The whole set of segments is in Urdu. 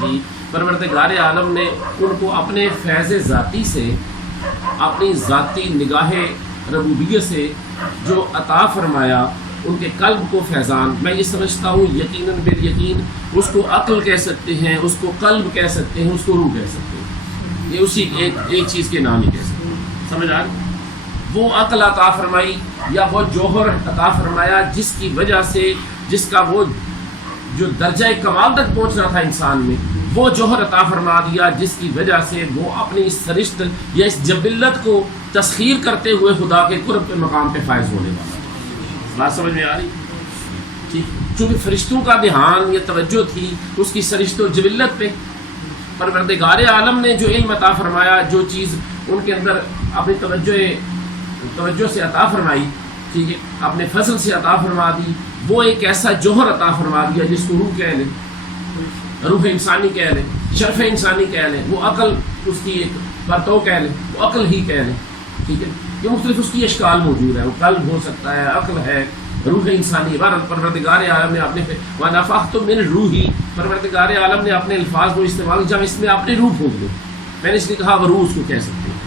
تھی پروردگار عالم نے ان کو اپنے فیض ذاتی سے، اپنی ذاتی نگاہ ربوبیت سے جو عطا فرمایا، ان کے قلب کو فیضان، میں یہ سمجھتا ہوں یقیناً بالیقین اس کو عقل کہہ سکتے ہیں، اس کو قلب کہہ سکتے ہیں، اس کو روح کہہ سکتے ہیں، یہ اسی ایک چیز کے نام ہی کہہ سکتے ہیں، سمجھ آ رہی؟ وہ عقل عطا فرمائی یا وہ جوہر عطا فرمایا جس کی وجہ سے، جس کا وہ جو درجہ کمال تک پہنچنا تھا انسان میں، وہ جوہر عطا فرما دیا جس کی وجہ سے وہ اپنی اس سرشت یا اس جبلت کو تسخیر کرتے ہوئے خدا کے قرب کے مقام پہ فائز ہونے والا۔ بات سمجھ میں آ رہی؟ ٹھیک، چونکہ فرشتوں کا دھیان یا توجہ تھی اس کی سرشت و جبلت پہ، پروردگار عالم نے جو علم عطا فرمایا، جو چیز ان کے اندر اپنی توجہ سے عطا فرمائی، ٹھیک ہے، اپنے فضل سے عطا فرما دی، وہ ایک ایسا جوہر عطا فرما دیا جس کو روح کہہ لیں، روح انسانی کہہ لیں، شرف انسانی کہہ لیں، وہ عقل اس کی ایک پرتو کہہ لیں، وہ عقل ہی کہہ لیں، ٹھیک ہے، یہ مختلف اس کی اشکال موجود ہے، وہ قلب ہو سکتا ہے، عقل ہے، روح انسانی۔ بہرحال پروردگار عالم نے اپنے وَنَفَخْتُ مِنْ رُوحِی، پروردگار عالم نے اپنے الفاظ کو استعمال جب اس میں اپنی روح پھونک دو، میں نے اس لیے کہا وہ روح اس کو کہہ سکتے ہیں،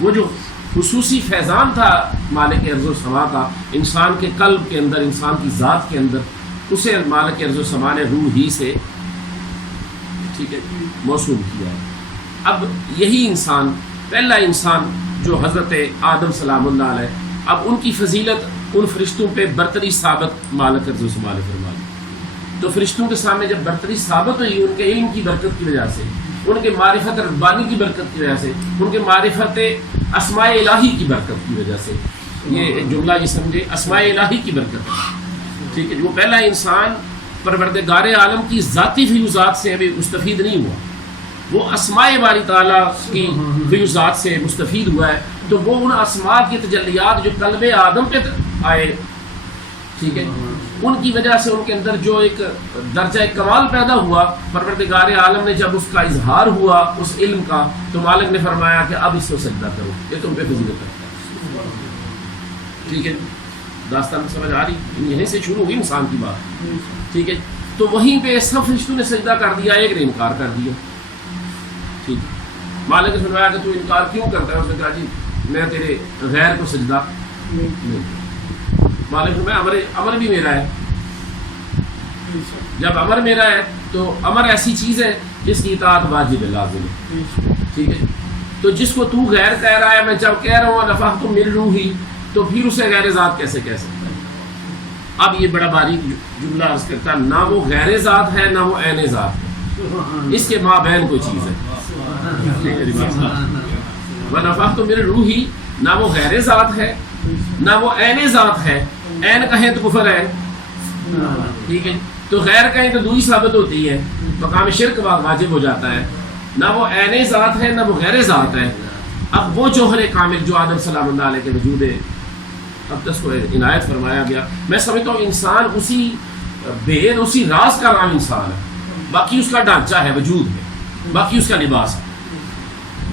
وہ جو خصوصی فیضان تھا مالک ارض و سما کا انسان کے قلب کے اندر، انسان کی ذات کے اندر، اسے مالک ارض و سما نے روح ہی سے، ٹھیک ہے، موصول کیا ہے۔ اب یہی انسان، پہلا انسان جو حضرت آدم سلام اللہ علیہ، اب ان کی فضیلت ان فرشتوں پہ برتری ثابت مالک ارض و سما نے فرما دی، تو فرشتوں کے سامنے جب برتری ثابت ہوئی ان کے علم کی برکت کی وجہ سے، ان کے معرفت ربانی کی برکت کی وجہ سے، ان کے معرفت اسماء الہی کی برکت کی وجہ سے، یہ ایک جملہ یہ سمجھے، اسماء الہی کی برکت، ٹھیک ہے، جو پہلا انسان پروردگار عالم کی ذاتی فیوزات سے ابھی مستفید نہیں ہوا، وہ اسماء باری تعالیٰ کی فیوزات سے مستفید ہوا ہے، تو وہ ان اسماء کی تجلیات جو قلب آدم پہ آئے، ٹھیک ہے، ان کی وجہ سے ان کے اندر جو ایک درجہ کمال پیدا ہوا، پروردگار عالم نے جب اس کا اظہار ہوا اس علم کا، تو مالک نے فرمایا کہ اب اس کو سجدہ کرو، یہ تم پہ فضیلت ہے، ٹھیک ہے، داستان سمجھ آ رہی؟ یہیں سے شروع ہوئی انسان کی بات، ٹھیک ہے، تو وہیں پہ سب فرشتوں نے سجدہ کر دیا، ایک نے انکار کر دیا، ٹھیک ہے، مالک نے فرمایا کہ تو انکار کیوں کرتا ہے؟ اس نے کہا جی میں تیرے غیر کو سجدہ نہیں، مالک نے فرمایا امر بھی میرا ہے، جب امر میرا ہے تو امر ایسی چیز ہے جس کی اطاعت واجب ہے، لازم ہے، ٹھیک ہے، تو جس کو تو غیر کہہ رہا ہے، میں جب کہہ رہا ہوں نفخت من روحی، تو پھر اسے غیر ذات کیسے کہہ سکتا ہے؟ اب یہ بڑا باریک جملہ عرض کرتا ہے، نہ وہ غیر ذات ہے نہ وہ عین ذات ہے، اس کے مابین کوئی چیز ہے، وَنَفَخْتُ مِنْ رُوحِی، نہ وہ غیر ذات ہے نہ وہ عین ذات ہے، عین کہیں تو کفر ہے، ٹھیک ہے، تو غیر کہیں تو دوئی ثابت ہوتی ہے، مقام شرک واجب ہو جاتا ہے، نہ وہ عین ذات ہے نہ وہ غیر ذات ہے۔ اب وہ جوہر کامل جو آدم سلام اللہ علیہ کے وجود اقدس کو عنایت فرمایا گیا، میں سمجھتا ہوں انسان اسی بید، اسی راز کا نام انسان ہے، باقی اس کا ڈھانچہ ہے، وجود ہے، باقی اس کا لباس ہے،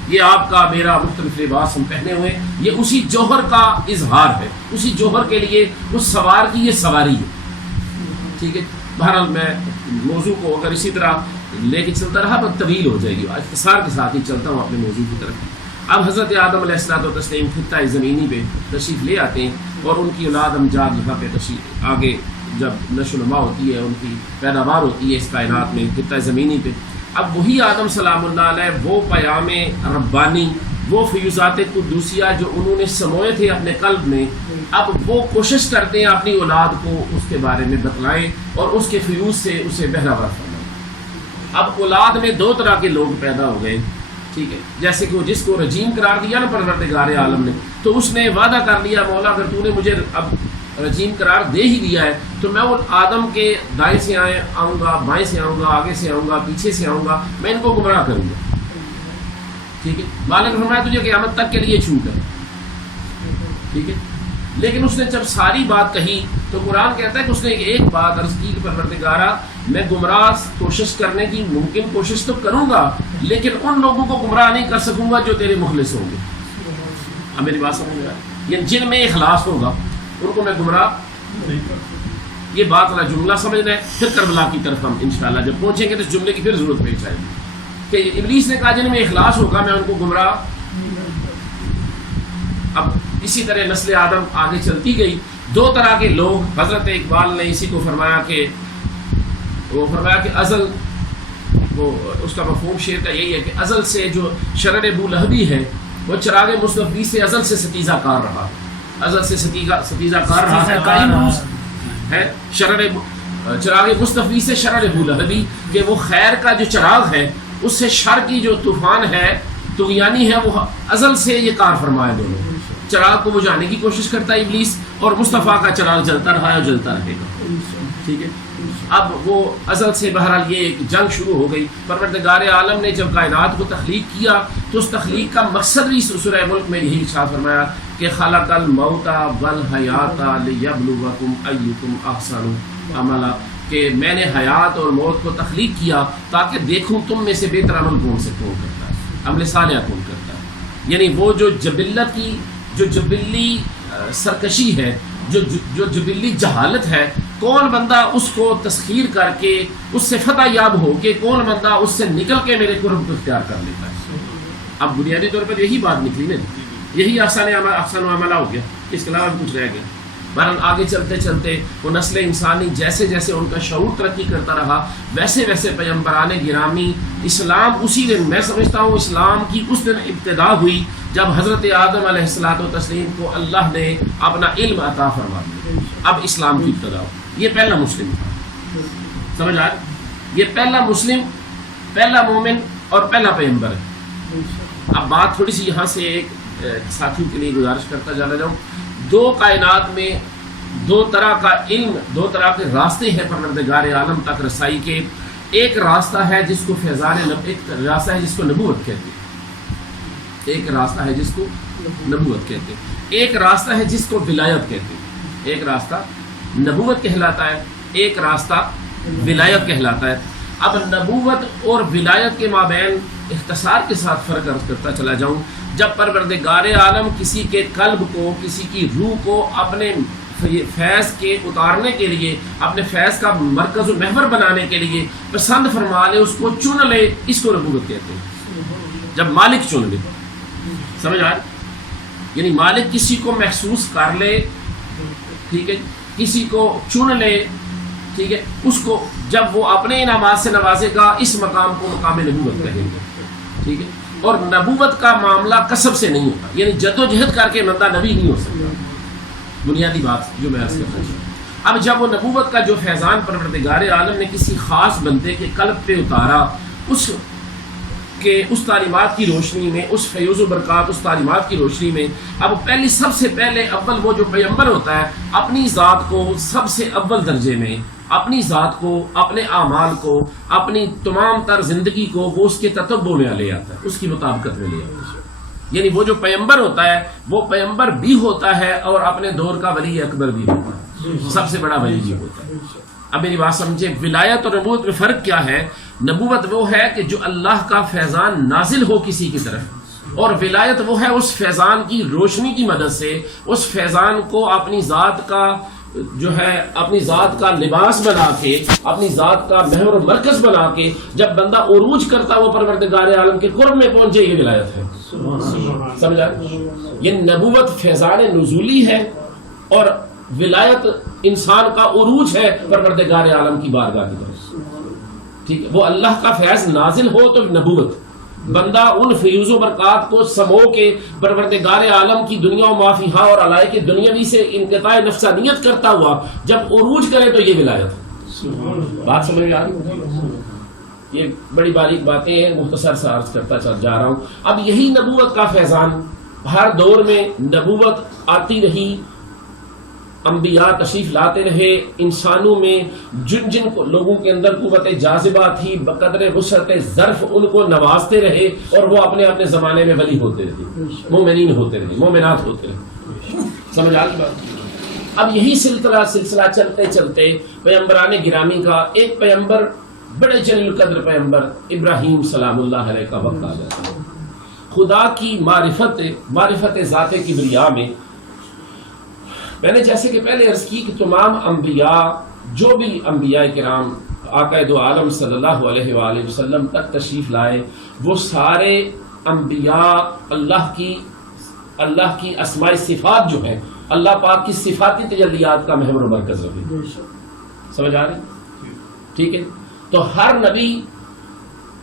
یہ آپ کا میرا مختلف لباس ہم پہنے ہوئے، یہ اسی جوہر کا اظہار ہے، اسی جوہر کے لیے اس سوار کی یہ سواری ہے، ٹھیک ہے۔ بہرحال میں موضوع کو اگر اسی طرح لے کے چلتا رہا تو طویل ہو جائے گی، اختصار کے ساتھ ہی چلتا ہوں اپنے موضوع کی طرف۔ اب حضرت آدم علیہ الصلوۃ والتسلیم خطۂ زمینی پہ تشریف لے آتے ہیں، اور ان کی اولاد امجاد یہاں پہ تشریف آگے جب نشو و نما ہوتی ہے، ان کی پیداوار ہوتی ہے اس کائنات میں خطۂ زمینی پہ۔ اب وہی آدم سلام اللہ علیہ، وہ پیام ربانی، وہ فیوزات قدوسیہ جو انہوں نے سموئے تھے اپنے قلب میں، اب وہ کوشش کرتے ہیں اپنی اولاد کو اس کے بارے میں بتلائیں اور اس کے فیوز سے اسے بہراور فرمائیں۔ اب اولاد میں دو طرح کے لوگ پیدا ہو گئے، ٹھیک ہے، جیسے کہ وہ جس کو رجیم قرار دیا نا پروردگار عالم نے، تو اس نے وعدہ کر لیا، مولا اگر تو نے مجھے اب رجیم قرار دے ہی دیا ہے تو میں وہ آدم کے دائیں سے آؤں گا، بائیں سے آؤں گا، آگے سے آؤں گا، پیچھے سے آؤں گا، میں ان کو گمراہ کروں گا، ٹھیک ہے۔ مالک نے فرمایا تجھے قیامت تک کے لیے چھوٹ ہے، ٹھیک ہے۔ لیکن اس نے جب ساری بات کہی تو قرآن کہتا ہے کہ اس نے ایک بات عرض کی کہ پروردگارا، میں گمراہ کوشش کرنے کی ممکن کوشش تو کروں گا، لیکن ان لوگوں کو گمراہ نہیں کر سکوں گا جو تیرے مخلص ہوں گے۔ اب میری بات سمجھ میں آئی؟ یعنی جن میں اخلاص ہوگا ان کو میں گمراہ یہ بات والا جملہ سمجھنا ہے. پھر کربلا کی طرف ہم انشاءاللہ جب پہنچیں گے تو اس جملے کی پھر ضرورت پیش آئے گی کہ ابلیس نے کہا جن میں اخلاص ہوگا میں ان کو گمراہ. اب اسی طرح نسل آدم آگے چلتی گئی. دو طرح کے لوگ، حضرت اقبال نے اسی کو فرمایا کہ ازل، وہ اس کا مفہوم شعر کا یہی ہے کہ ازل سے جو شرر ابو لہبی ہے وہ چراغ مصطفی سے ازل سے ستیزہ کار رہا، ازل سے ستیزہ کار رہا ہے. چراغ مصطفی سے شرر ابو لہبی کہ وہ خیر کا جو چراغ ہے اس سے شر کی جو طوفان ہے طغیانی ہے وہ ازل سے یہ کار فرمایا. دونوں چراغ کو بجھانے کی کوشش کرتا ہے ابلیس، اور مصطفیٰ کا چراغ جلتا رہا ہے اور جلتا رہے گا. ٹھیک ہے. اب وہ ازل سے بہرحال یہ ایک جنگ شروع ہو گئی. پروردگار عالم نے جب کائنات کو تخلیق کیا تو اس تخلیق کا مقصد بھی سورہ ملک میں یہی ارشاد فرمایا کہ خلق الموت والحیات لیبلوکم ایکم احسن عملا، کہ میں نے حیات اور موت کو تخلیق کیا تاکہ دیکھوں تم میں سے بہتر عمل کون سے کون کرتا ہے، عمل صالح کون کرتا ہے. یعنی وہ جو جبلت کی جو جبلی سرکشی ہے، جو جبلی جہالت ہے، کون بندہ اس کو تسخیر کر کے اس سے فتح یاب ہو کے کون بندہ اس سے نکل کے میرے قرب کو اختیار کر لیتا ہے. اب بنیادی طور پر یہی بات نکلی نا، یہی احسن و عملہ ہو گیا، اس کے علاوہ کچھ رہ گیا. بہرحال آگے چلتے چلتے وہ نسل انسانی جیسے جیسے ان کا شعور ترقی کرتا رہا ویسے ویسے پیغمبران گرامی اسلام اسی دن، میں سمجھتا ہوں اسلام کی اس دن ابتدا ہوئی جب حضرت آدم علیہ الصلوۃ والتسلیم کو اللہ نے اپنا علم عطا فرما دیا. اب اسلام کی ابتدا ہو. یہ پہلا مسلم تھا، سمجھ آئے؟ یہ پہلا مسلم، پہلا مومن اور پہلا پیغمبر ہے. اب بات تھوڑی سی یہاں سے ایک ساتھیوں کے لیے گزارش کرتا جانا جاؤں. دو کائنات میں دو طرح کا علم، دو طرح کے راستے ہیں پروردگار عالم تک رسائی کے. ایک راستہ ہے جس کو ایک راستہ ہے جس کو نبوت کہتے ہیں، ایک راستہ ہے جس کو نبوت کہتے ہیں، ایک راستہ ہے جس کو ولایت کہتے ہیں. ایک راستہ نبوت کہلاتا ہے، ایک راستہ ولایت کہلاتا ہے. اب نبوت اور ولایت کے مابین اختصار کے ساتھ فرق کرتا چلا جاؤں. جب پروردگار عالم کسی کے قلب کو، کسی کی روح کو اپنے فیض کے اتارنے کے لیے، اپنے فیض کا مرکز و محور بنانے کے لیے پسند فرما لے، اس کو چن لے، اس کو نبوت کہتے ہیں. جب مالک چن لے، سمجھ آئے؟ یعنی مالک کسی کو محسوس کر لے، ٹھیک ہے، کسی کو چن لے، ٹھیک ہے، اس کو جب وہ اپنے انعامات سے نوازے گا اس مقام کو مقام نبوت کہیں گے. ٹھیک ہے. اور نبوت کا معاملہ کسب سے نہیں ہوتا، یعنی جد و جہد کر کے بندہ نبی نہیں ہو سکتا. بنیادی بات جو میں عرض کرنا چاہتا ہوں. اب جب وہ نبوت کا جو فیضان پروردگار عالم نے کسی خاص بندے کے قلب پہ اتارا، اس تعلیمات کی روشنی میں، اس فیض و برکات، اس تعلیمات کی روشنی میں، اب سب سے پہلے اول وہ جو پیغمبر ہوتا ہے اپنی ذات کو سب سے اول درجے میں، اپنی ذات کو، اپنے اعمال کو، اپنی تمام تر زندگی کو وہ اس کے تتبع میں لے آتا ہے، اس کی مطابقت میں لے آتا ہے. یعنی وہ جو پیغمبر ہوتا ہے وہ پیغمبر بھی ہوتا ہے اور اپنے دور کا ولی اکبر بھی ہوتا ہے، سب سے بڑا ولی بھی ہوتا ہے. اب میری بات سمجھے، ولایت اور نبوت میں فرق کیا ہے؟ نبوت وہ ہے کہ جو اللہ کا فیضان نازل ہو کسی کی طرف، اور ولایت وہ ہے اس فیضان کی روشنی کی مدد سے اس فیضان کو اپنی ذات کا جو ہے، اپنی ذات کا لباس بنا کے، اپنی ذات کا محور و مرکز بنا کے جب بندہ عروج کرتا وہ پروردگار عالم کے قرب میں پہنچے، یہ ولایت ہے. سمجھا؟ یہ نبوت فیضان نزولی ہے اور ولایت انسان کا عروج ہے پروردگار عالم کی بارگاہ کی طرف. ٹھیک ہے. وہ اللہ کا فیض نازل ہو تو نبوت، بندہ ان فیوز و برکات کو سمو کے پروردگار عالم کی دنیا و مافیہا اور علائق دنیاوی سے انقطاع نفسانیت کرتا ہوا جب عروج کرے تو یہ ولایت. بات سمجھ آ رہی؟ یہ بڑی باریک باتیں ہیں، مختصر سے عرض کرتا چل جا رہا ہوں. اب یہی نبوت کا فیضان ہر دور میں نبوت آتی رہی، انبیاء تشریف لاتے رہے، انسانوں میں جن جن کو لوگوں کے اندر قوت جاذبہ تھی بقدر وسعت ظرف ان کو نوازتے رہے اور وہ اپنے اپنے زمانے میں ولی ہوتے رہے، مومنین ہوتے رہے، مومنات ہوتے رہے. سمجھ آ گئی بات؟ اب یہی سلسلہ چلتے چلتے پیغمبران گرامی کا ایک پیغمبر، بڑے جلیل القدر پیغمبر ابراہیم سلام اللہ علیہ کا وقت آ جاتا ہے. خدا کی معرفت ذات کبریا میں نے جیسے کہ پہلے عرض کی کہ تمام انبیاء جو بھی انبیاء کرام آقا دو عالم صلی اللہ علیہ وآلہ وسلم تک تشریف لائے وہ سارے انبیاء اللہ کی اسماء صفات جو ہیں اللہ پاک کی صفاتی تجلیات کا محور و مرکز رہے. سمجھ آ رہی؟ ٹھیک ہے. تو ہر نبی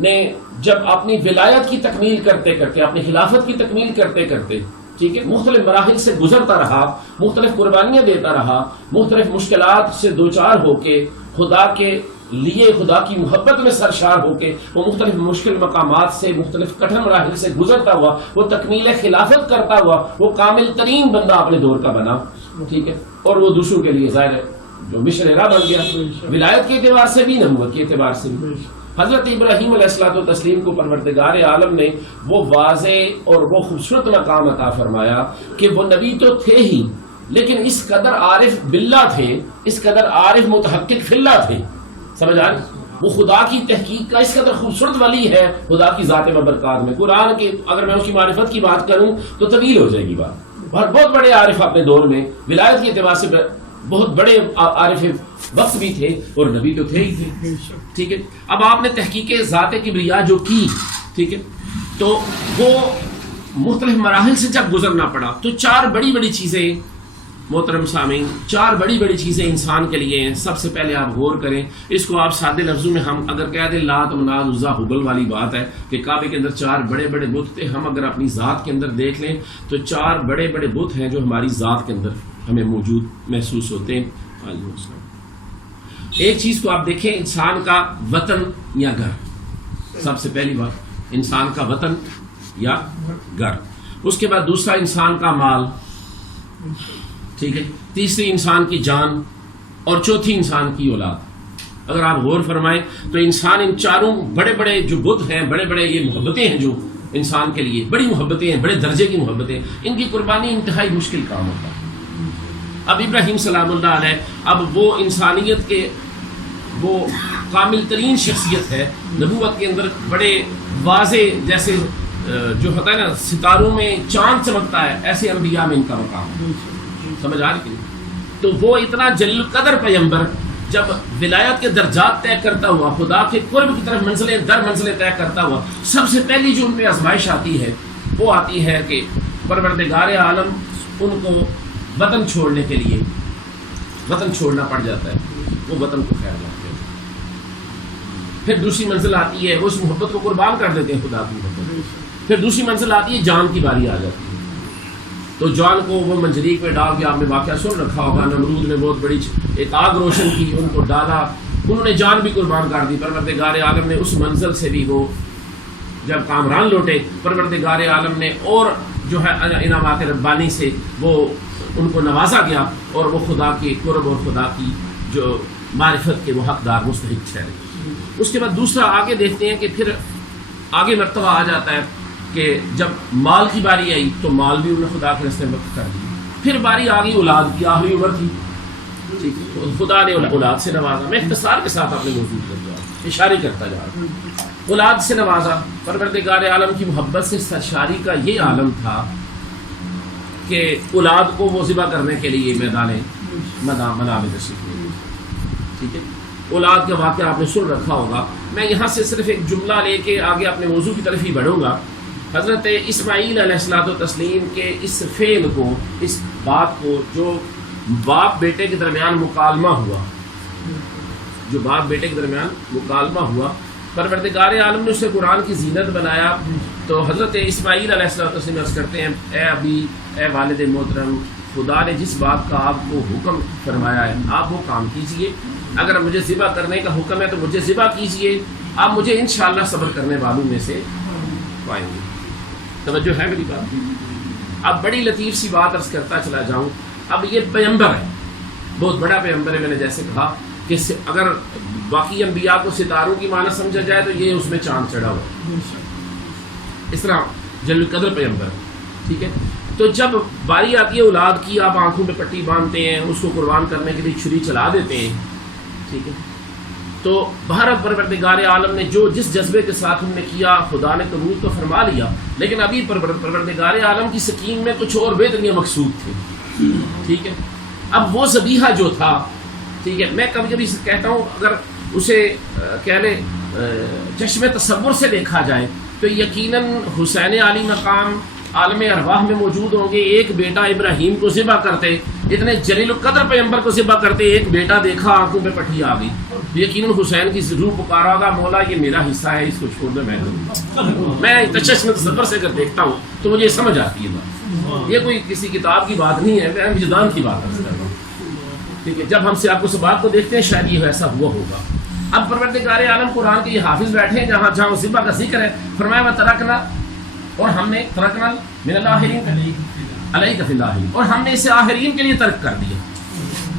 نے جب اپنی ولایت کی تکمیل کرتے کرتے اپنی خلافت کی تکمیل کرتے کرتے ٹھیک ہے مختلف مراحل سے گزرتا رہا, مختلف قربانیاں دیتا رہا, مختلف مشکلات سے دوچار ہو کے خدا کے لیے خدا کی محبت میں سرشار ہو کے وہ مختلف مشکل مقامات سے مختلف کٹھن مراحل سے گزرتا ہوا وہ تکمیل خلافت کرتا ہوا وہ کامل ترین بندہ اپنے دور کا بنا. ٹھیک ہے. اور وہ دوسروں کے لیے ظاہر ہے جو مشن راہ بن گیا ولایت کے اعتبار سے بھی نبوت کے اعتبار سے بھی. حضرت ابراہیم علیہ الصلوۃ والتسلیم کو پروردگار عالم نے وہ واضح اور وہ خوبصورت مقام عطا فرمایا کہ وہ نبی تو تھے ہی لیکن اس قدر عارف باللہ تھے, اس قدر عارف متحقق فی اللہ تھے. سمجھ آ رہی؟ وہ خدا کی تحقیق کا اس قدر خوبصورت ولی ہے خدا کی ذات مبرکات میں. قرآن کی اگر میں اس کی معرفت کی بات کروں تو طویل ہو جائے گی بات. اور بہت بڑے عارف اپنے دور میں ولایت کے اعتبار سے بہت بڑے عارف وقت بھی تھے اور نبی تو تھے ہی تھے. ٹھیک ہے. اب آپ نے تحقیق ذات کبریا جو کی ٹھیک ہے تو وہ مختلف مراحل سے جب گزرنا پڑا تو چار بڑی بڑی چیزیں محترم سامعین چار بڑی بڑی چیزیں انسان کے لیے ہیں. سب سے پہلے آپ غور کریں اس کو آپ سادے لفظوں میں ہم اگر کہہ دیں لات منات عزا حبل والی بات ہے کہ کعبے کے اندر چار بڑے بڑے بت تھے. ہم اگر اپنی ذات کے اندر دیکھ لیں تو چار بڑے بڑے بت ہیں جو ہماری ذات کے اندر ہمیں موجود محسوس ہوتے ہیں. ایک چیز کو آپ دیکھیں انسان کا وطن یا گھر. سب سے پہلی بات انسان کا وطن یا گھر. اس کے بعد دوسرا انسان کا مال. ٹھیک ہے. تیسری انسان کی جان اور چوتھی انسان کی اولاد. اگر آپ غور فرمائیں تو انسان ان چاروں بڑے بڑے جو بت ہیں بڑے بڑے یہ محبتیں ہیں جو انسان کے لیے بڑی محبتیں ہیں بڑے درجے کی محبتیں ان کی قربانی انتہائی مشکل کام ہوتا ہے. اب ابراہیم سلام اللہ علیہ اب وہ انسانیت کے وہ کامل ترین شخصیت ہے. نبوت کے اندر بڑے واضح جیسے جو ہوتا ہے نا ستاروں میں چاند چمکتا ہے ایسے انبیاء میں ان کا مقام ہے. سمجھ آ رہی؟ تو وہ اتنا جلیل قدر پیغمبر جب ولایت کے درجات طے کرتا ہوا خدا کے قرب کی طرف منزلیں در منزلیں طے کرتا ہوا سب سے پہلی جو ان پہ آزمائش آتی ہے وہ آتی ہے کہ پروردگار عالم ان کو وطن چھوڑنے کے لیے وطن چھوڑنا پڑ جاتا ہے. وہ وطن کو خیر جاتے ہیں. پھر دوسری منزل آتی ہے وہ اس محبت کو قربان کر دیتے ہیں خدا کی محبت. پھر دوسری منزل آتی ہے جان کی باری آ جاتی ہے تو جان کو وہ منجریق میں ڈال کے آپ نے واقعہ سن رکھا ہوگا. نمرود نے بہت بڑی ایک آگ روشن کی ان کو ڈالا انہوں نے جان بھی قربان کر دی. پروردگار عالم نے اس منزل سے بھی وہ جب کامران لوٹے پروردگار عالم نے اور جو ہے انعامات ربانی سے وہ ان کو نوازا گیا اور وہ خدا کے قرب اور خدا کی جو معرفت کے وہ حقدار مستحق ٹھہرے. اس کے بعد دوسرا آگے دیکھتے ہیں کہ پھر آگے مرتبہ آ جاتا ہے کہ جب مال کی باری آئی تو مال بھی انہوں نے خدا کے راستے میں وقف کر دیا. پھر باری آ گئی اولاد کی آخری عمر تھی ٹھیک ہے خدا نے اولاد سے نوازا. میں اختصار کے ساتھ اپنے موجود کر رہا ہوں اشارے کرتا جا رہا ہوں. اولاد سے نوازا. پروردگار عالم کی محبت سے سرشاری کا یہ عالم تھا کہ اولاد کو وہ ذبح کرنے کے لیے میدان میں تشریف لے. ٹھیک ہے. اولاد کا واقعہ آپ نے سن رکھا ہوگا. میں یہاں سے صرف ایک جملہ لے کے آگے اپنے موضوع کی طرف ہی بڑھوں گا. حضرت اسماعیل علیہ الصلوۃ والتسلیم کے اس فعل کو اس بات کو جو باپ بیٹے کے درمیان مکالمہ ہوا جو باپ بیٹے کے درمیان مکالمہ ہوا پروردگار عالم نے اسے قرآن کی زینت بنایا. تو حضرت اسماعیل علیہ الصلوۃ والتسلیم عرض کرتے ہیں اے ابی اے والد محترم خدا نے جس بات کا آپ کو حکم فرمایا ہے آپ وہ کام کیجئے. اگر مجھے ذبح کرنے کا حکم ہے تو مجھے ذبح کیجئے. آپ مجھے انشاءاللہ صبر کرنے والوں میں سے پائیں گے. توجہ ہے میری بات. اب بڑی لطیف سی بات عرض کرتا چلا جاؤں. اب یہ پیغمبر ہے بہت بڑا پیغمبر ہے. میں نے جیسے کہا کہ اگر باقی انبیاء کو ستاروں کی معنی سمجھا جائے تو یہ اس میں چاند چڑھا ہوا اس طرح جلیل قدر پیغمبر. ٹھیک ہے. تو جب باری آتی ہے اولاد کی آپ آنکھوں پہ پٹی باندھتے ہیں اس کو قربان کرنے کے لیے چھری چلا دیتے ہیں. ٹھیک ہے. تو بہرحال پروردگار عالم نے جو جس جذبے کے ساتھ ہم نے کیا خدا نے قبول تو فرما لیا لیکن ابھی پروردگار عالم کی سکین میں کچھ اور بہترین مقصود تھے. ٹھیک ہے. اب وہ ذبیحہ جو تھا ٹھیک ہے. میں کبھی کبھی کہتا ہوں اگر اسے کہہ لیں چشم تصور سے دیکھا جائے تو یقیناً حسین علی مقام عالم ارواح میں موجود ہوں گے. ایک بیٹا ابراہیم کو ذبح کرتے، اتنے جلیل القدر پیغمبر کو ذبح کرتے، ایک بیٹا دیکھا آنکھوں پہ پٹھی آ گئی. یقیناً حسین کی روح پکارا ہوگا مولا یہ میرا حصہ ہے، اس کو چھوڑ دے. میں چشم تصور سے اگر دیکھتا ہوں تو مجھے سمجھ آتی ہے بات. یہ کوئی کسی کتاب کی بات نہیں ہے، میں وجدان کی بات کر رہا ہوں. ٹھیک ہے، جب ہم سے آپ کو اس بات کو دیکھتے ہیں شاید یہ ایسا ہوا ہوگا. اب پروردگار عالم قرآن کے یہ حافظ بیٹھے ہیں جہاں جہاں ذبح کا ذکر ہے، فرمایا وَتَرَكْنَا، اور ہم نے ترکنا من الآخرین علیک فی الآخرین، اور ہم نے اسے آخرین کے لیے ترک کر دیا.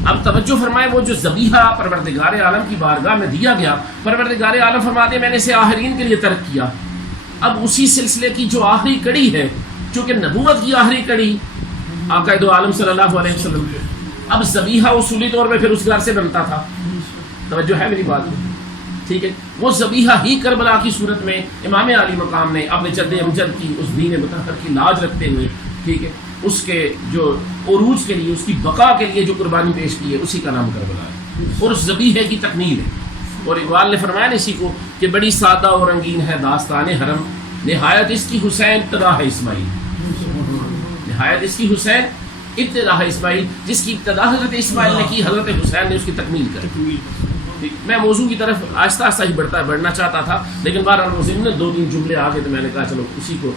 اب توجہ فرمائے وہ جو ذبیحہ پروردگار عالم کی بارگاہ میں دیا گیا، پروردگار عالم فرماتے ہیں میں نے اسے آخرین کے لیے ترک کیا. اب اسی سلسلے کی جو آخری کڑی ہے، چونکہ نبوت کی آخری کڑی آقا دو عالم صلی اللہ علیہ وسلم، اب ذبیحہ اصولی طور پہ پھر اس گھر سے بنتا تھا. توجہ ہے میری بات؟ ٹھیک ہے، وہ ذبیحہ ہی کربلا کی صورت میں امام علی مقام نے اپنے جد امجد کی اس دین مطہر کی لاج رکھتے ہوئے، ٹھیک ہے، اس کے جو عروج کے لیے، اس کی بقا کے لیے جو قربانی پیش کی ہے اسی کا نام کربلا ہے، اور اس ذبیحے کی تکمیل ہے. اور اقبال نے فرمایا نا اسی کو کہ بڑی سادہ اور رنگین ہے داستان حرم، نہایت اس کی حسین ابتدا ہے اسماعیل. نہایت اس کی حسین ابتدا ہے اسماعیل، جس کی ابتدا حضرت اسماعیل نے کی، حضرت حسین نے اس کی تکمیل کری. میں موضوع کی طرف آہستہ آہستہ ہی بڑھنا چاہتا تھا، لیکن بہرحال موضوع نے 2-3 جملے آگے تو میں نے کہا چلو اسی کو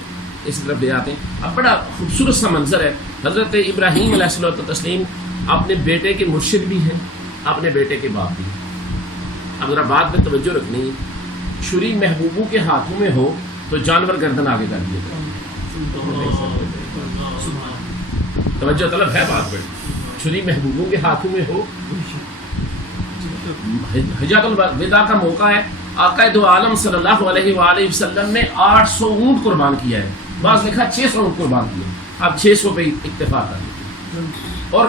اس طرف لے آتے ہیں. اب بڑا خوبصورت سا منظر ہے. حضرت ابراہیم علیہ الصلوۃ والتسلیم اپنے بیٹے کے مرشد بھی ہیں، اپنے بیٹے کے باپ بھی ہیں. اب ذرا بات میں توجہ رکھنی ہے، چھری محبوبوں کے ہاتھوں میں ہو تو جانور گردن آگے کر دیے گا. توجہ طلب ہے بات بڑی. چھری محبوبوں کے ہاتھوں میں ہو، حجۃ الوداع کا موقع ہے، آقا دو عالم صلی اللہ علیہ وآلہ وسلم نے 800 اونٹ قربان کیا ہے، بعض لکھا 600 اونٹ قربان کیا. اب 600 پہ اکتفا کر لیتے. اور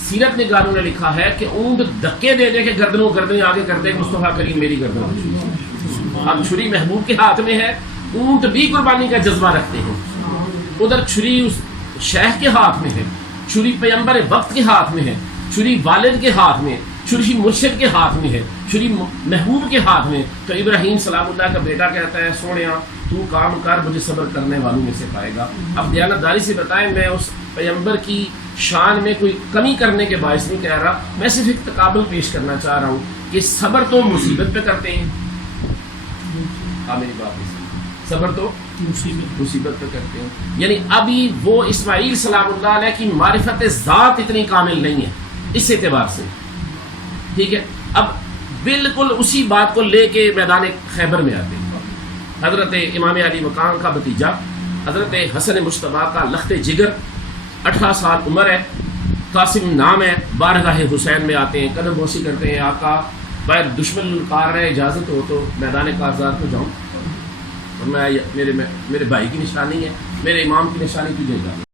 سیرت نگاروں نے لکھا ہے کہ اونٹ دھکے دے دے کے گردنیں آگے کرتے کہ مصطفیٰ کریم میری گردن. اب چھری محبوب کے ہاتھ میں ہے، اونٹ بھی قربانی کا جذبہ رکھتے ہیں. ادھر چھری اس شیخ کے ہاتھ میں ہے، چھری پیغمبر وقت کے ہاتھ میں ہے، چھری والد کے ہاتھ میں، چھری مرشد کے ہاتھ میں ہے، چھری محبوب کے ہاتھ میں. تو ابراہیم سلام اللہ کا بیٹا کہتا ہے سونیا تو کام کر، مجھے صبر کرنے والوں میں سے پائے گا. اب دیانتداری سے بتائیں، میں اس پیغمبر کی شان میں کوئی کمی کرنے کے باعث نہیں کہہ رہا، میں صرف ایک تقابل پیش کرنا چاہ رہا ہوں کہ صبر تو مصیبت پہ کرتے ہیں. ہاں میری بات ہے، صبر تو مصیبت پہ کرتے ہیں. یعنی ابھی وہ اسماعیل سلام اللہ علیہ کی معرفت ذات اتنی کامل نہیں ہے اس اعتبار سے. ٹھیک ہے، اب بالکل اسی بات کو لے کے میدان خیبر میں آتے ہیں. حضرت امام علی مقام کا بھتیجا حضرت حسن مجتبیٰ کا لخت جگر، 18 سال عمر ہے، قاسم نام ہے، بارگاہ حسین میں آتے ہیں، قدم بوسی کرتے ہیں. آقا باہر دشمن للکار رہے، اجازت ہو تو میدان کارزار کو جاؤں. اور میرے بھائی کی نشانی ہے، میرے امام کی نشانی تجھے جاؤں.